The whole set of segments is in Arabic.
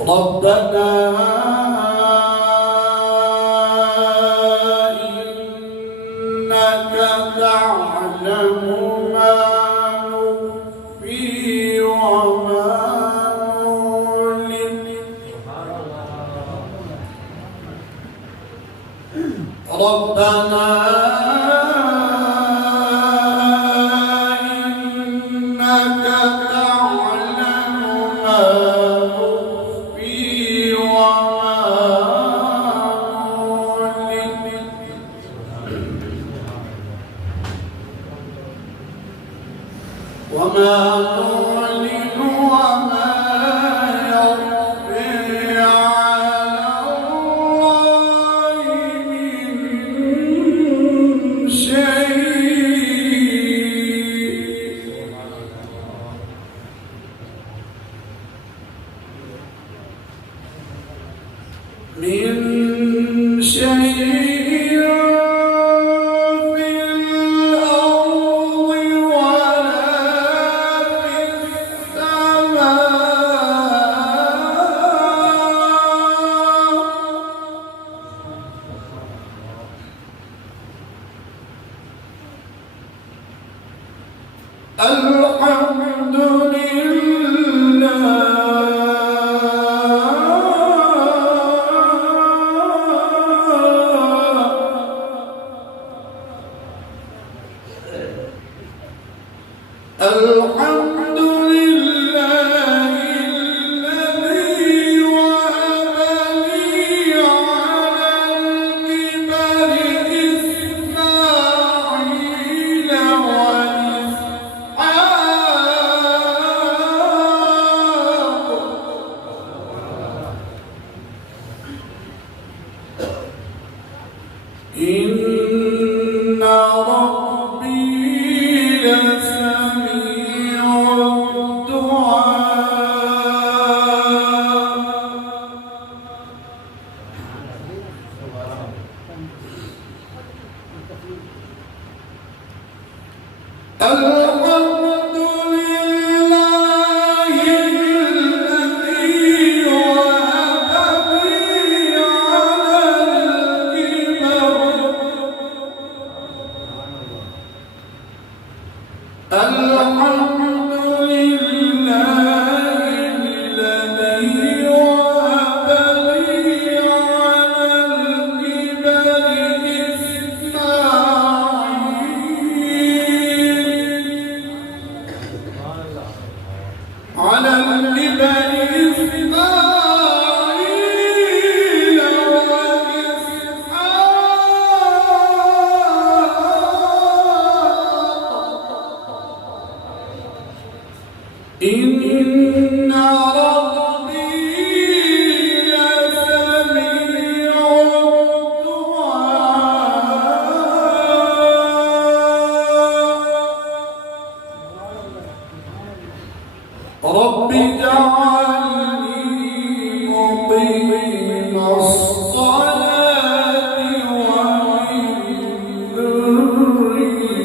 ربنا إنك تعلم ما نخفي وما نعلن ربنا إنك تعلم ما وما نعلن وما يخفى على الله من شيء الحمد لله الحمد لله الذي وهب لي على الكبر إسماعيل إن ربي لسميع الدعاء الحمد لله الذي وهب لي على الحمد لله الذي وهب لي على الكبر إسماعيل وإسحاق إن ربي لسميع الدعاء رب اجعلني مقيم الصلاة ومن ذريتي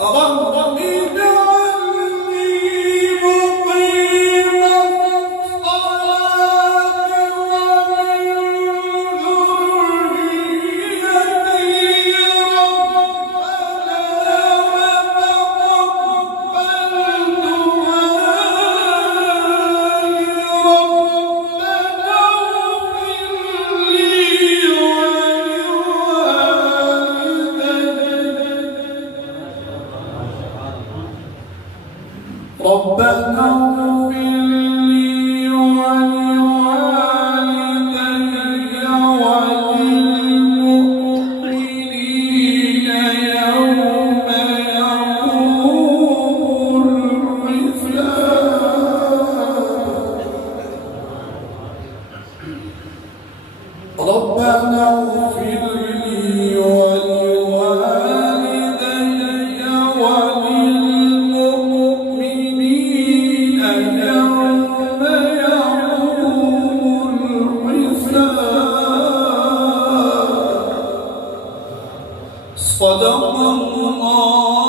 رب اجعلني مقيم الصلاة ومن ذريتي ربنا وتقبل دعائي ربنا اغفر لي ربنا اغفر لي ولوالدي وللمؤمنين يوم يقوم الحساب ربنا اغفر لي ولوالدي صدق الله